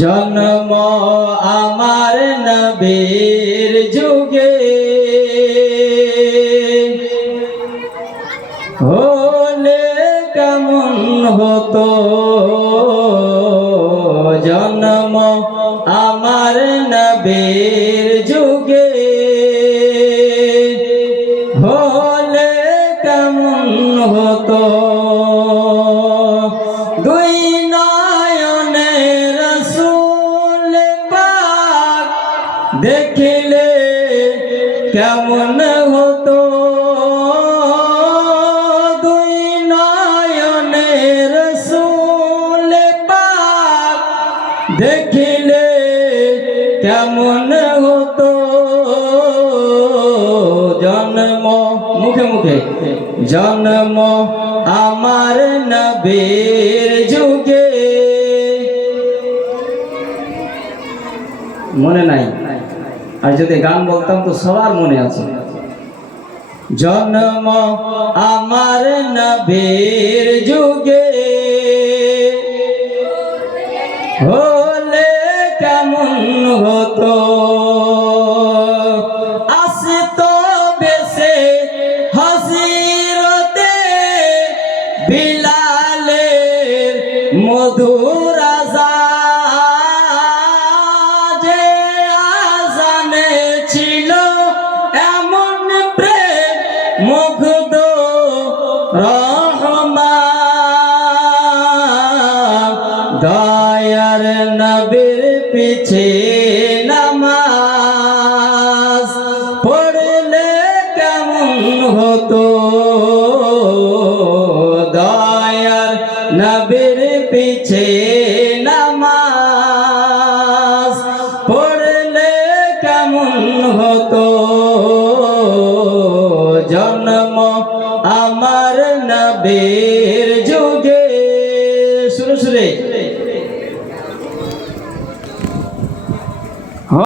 জন্ম আমার নবীর যুগে হলে কেমন হতো, জন্ম আমার নবীর যুগে হলে কেমন হতো। দুই নয়নে রাসূল পাক দেখিলে কেমন হতো, দুই নয়নে রাসূল পাক দেখিলে কেমন হতো। জন্ম মুখে মুখে জন্ম আমার নবীর যুগে, মনে নাই? আর যদি গান বলতাম তো সবার মনে আছে। জন্ম আমার নবীর যুগে হলে কেমন হতো, আসতো বেশে হযরতে বিলালের মধুর আযান, যে আযানে ছিল এমন প্রেম মুগ্ধ রহমান। দয়ার নবীর পিছে নামাজ পড়লে কেমন হতো, দয়ার নবীর পিছে নামাজ পড়লে কেমন হতো। জন্ম আমার নবীর যুগে